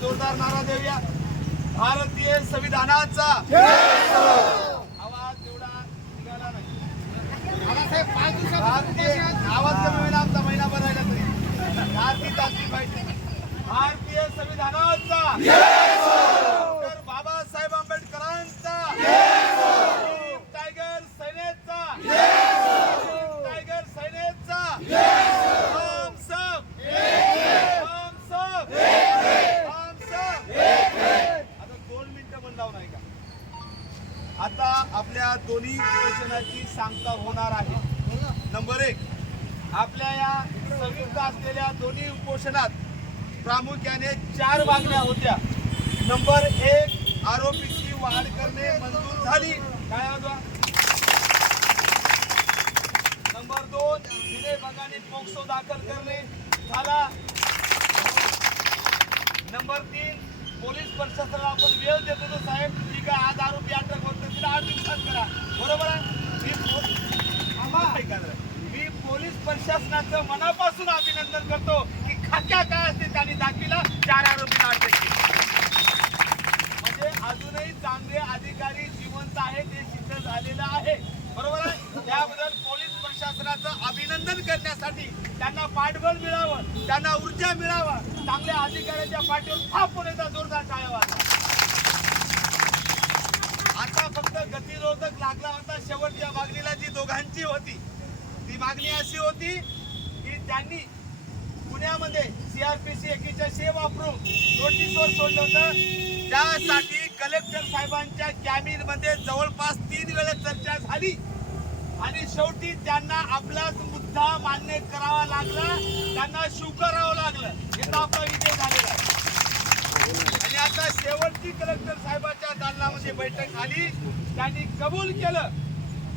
जोरदार नारा देऊया. भारतीय संविधानाचा आवाज तेवढा निघाला नाही. भारतीय आवाज या दोन्ही उपोषणाची सांगता होणार आहे. नंबर एक आपल्या या संयुक्त असलेल्या दोन्ही उपोषणात प्रामुख्याने चार मागण्या होत्या. नंबर एक आरोपीची वाढ करणे मंजूर झाली. काय नंबर दोन विनय विनयभंगाने पोक्सो दाखल करणे झाला. नंबर तीन पोलीस प्रशासनाला आपण वेळ देत होतो साहेब ठीक आहे आज आरोपी अटक होत तिला आठ दिवसात करा. बरोबर आहे? मी पोलीस प्रशासनाचं मनापासून अभिनंदन करतो की खात्या काय असते त्यांनी दाखविला चार आरोपीला अटक केली. म्हणजे अजूनही चांगले अधिकारी जिवंत आहेत हे सिद्ध झालेलं आहे. बरोबर आहे? त्याबद्दल पोलीस प्रशासनाचं अभिनंदन करण्यासाठी त्यांना पाठबळ मिळावं त्यांना ऊर्जा मिळावा चांगल्या अधिकाऱ्यांच्या पाठीवर थाप होण्याचा जोरदार टाळ्या वाजवा आता फक्त गतिरोधक लागला होता. शेवटच्या मागणीला जी दोघांची होती ती मागणी अशी होती की त्यांनी पुण्यामध्ये सीआरपीसी एकीच्या हे वापरून नोटीसवर सोडलं होतं. त्यासाठी कलेक्टर साहेबांच्या कॅबिनमध्ये जवळपास तीन वेळा चर्चा झाली. आणि शेवटी त्यांना आपलाच मुद्दा मान्य करावा लागला. त्यांना स्वीकारावं लागलं. इथं आपला विजय आता शेवटची कलेक्टर साहेबांच्या दालनामध्ये बैठक झाली. त्यांनी कबूल केलं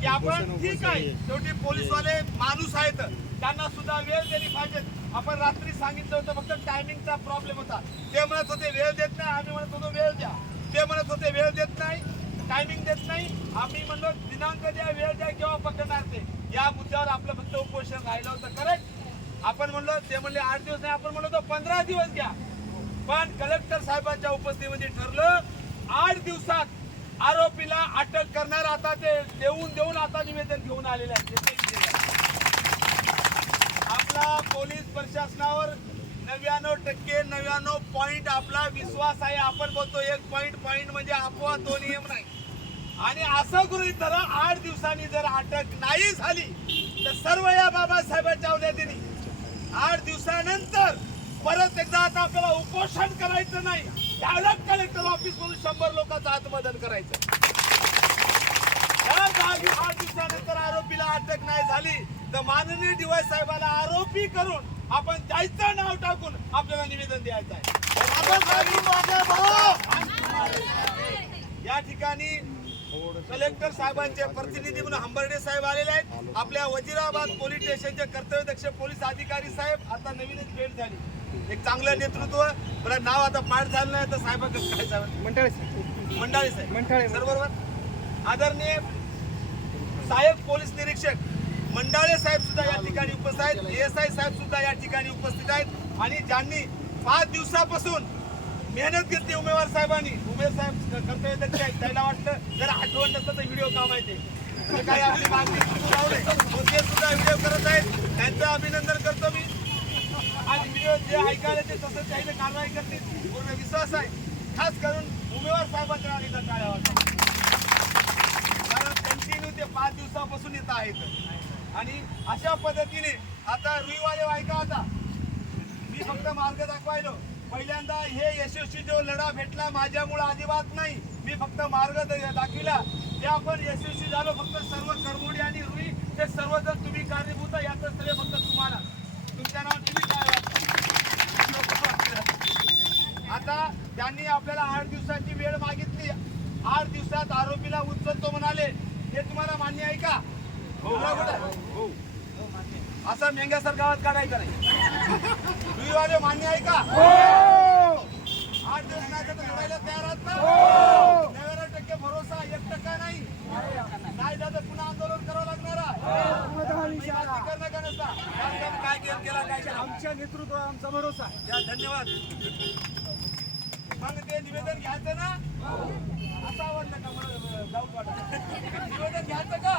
की आपण ठीक आहे. शेवटी पोलीसवाले माणूस आहेत. त्यांना सुद्धा वेळ दिली पाहिजे. आपण रात्री सांगितलं होतं फक्त टायमिंगचा प्रॉब्लेम होता. ते म्हणत होते वेळ देत नाही. आम्ही म्हणत होतो वेळ द्या. ते म्हणत होते वेळ देत नाही टायमिंग देत नाही. आम्ही म्हणलो दिनांक द्या वेळ द्या केव्हा पकडणार ते? या मुद्द्यावर आपलं फक्त उपोषण राहिलं होतं करेक्ट आपण म्हणलो ते म्हणले आठ दिवस नाही. आपण म्हणलो होतो पंधरा दिवस घ्या. पण कलेक्टर साहेबांच्या उपस्थितीमध्ये ठरलं आठ दिवसात आरोपीला अटक करणार आता ते देऊन देऊन आता निवेदन घेऊन आलेले आहेत आहे. आपला पोलीस प्रशासनावर नव्याण्णव टक्के नव्याण्णव पॉईंट आपला विश्वास आहे आपण बोलतो एक पॉईंट पॉईंट म्हणजे अफवा तो नियम नाही आणि असं गृहित धरा आठ दिवसांनी जर अटक नाही झाली तर सर्व या बाबासाहेबांच्या अवल्यातीने आठ दिवसानंतर परत एकदा आता आपल्याला उपोषण करायचं नाही. डायरेक्ट कलेक्टर ऑफिस मधून शंभर लोकांचं आत्मदन करायचं. आठ दिवसानंतर आरोपीला अटक नाही झाली. तर माननीय डीवाय साहेबाला आरोपी करून आपण त्याचं नाव टाकून आपल्याला निवेदन द्यायचं आहे. या ठिकाणी कलेक्टर साहेबांचे प्रतिनिधी म्हणून हंबर्डे साहेब आलेले आहेत. आपल्या वजिराबाद पोलीस स्टेशनचे कर्तव्यदक्ष पोलीस अधिकारी साहेब आता नवीनच भेट झाली. एक चांगलं नेतृत्व मला नाव आता पाठ झालं नाही तर साहेबांकडे काय साहेब मंडळी मंडाळे साहेब. मंडाळे. सर बरोबर? आदरणीय सहाय्यक पोलीस निरीक्षक मंडाळे साहेब सुद्धा या ठिकाणी उपस्थित आहेत. एस आय साहेब सुद्धा या ठिकाणी उपस्थित आहेत. आणि ज्यांनी पाच दिवसापासून मेहनत घेतली उमेदवार साहेबांनी उमेद साहेब कर्तव्य दक्ष आहेत त्याला वाटलं जर आठवण नसतं तर व्हिडिओ काम आहे ते तर काही आपली मागणी ते सुद्धा व्हिडिओ करत आहेत. त्यांचं अभिनंदन करतो मी. व्हिडिओ जे ऐकायला ते तसं त्याने कारवाई करतील. पूर्ण विश्वास आहे. खास करून उमेवार साहेबांच्या नावाने इथं कारण कंटिन्यू ते पाच दिवसापासून येत आहेत. आणि अशा पद्धतीने आता रुईवाले हो, ऐका आता. मी फक्त मार्ग दाखवायलो. पहिल्यांदा हे यशस्वी जो लढा भेटला माझ्यामुळे अजिबात नाही. मी फक्त मार्ग दाखविला. ते आपण यशस्वी झालो फक्त सर्व करमोडी आणि रुई. हे सर्वजण तुम्ही कारणीभूत याचं सगळे फक्त तुम्हाला. तुमच्या नाव तुम्ही काय वाटतं? आता त्यांनी आपल्याला आठ दिवसाची वेळ मागितली. आठ दिवसात आरोपीला उचलतो म्हणाले. हे तुम्हाला मान्य आहे का? हो असं मेंग्यासर गावात काढायचं नाही? तुम्ही मान्य आहे का? आठ दिवस नाही तर लढायला तयार आहात ना नव्याण्णव टक्के भरोसा एक टक्का नाही. नाही दादा पुन्हा आंदोलन करावं लागणार? काय केलं केला काय आमच्या नेतृत्वावर आमचा भरोसा आहे. मग ते निवेदन घ्यायचं ना? असं आवडलं का मला डाऊट वाटत निवेदन घ्यायचं का?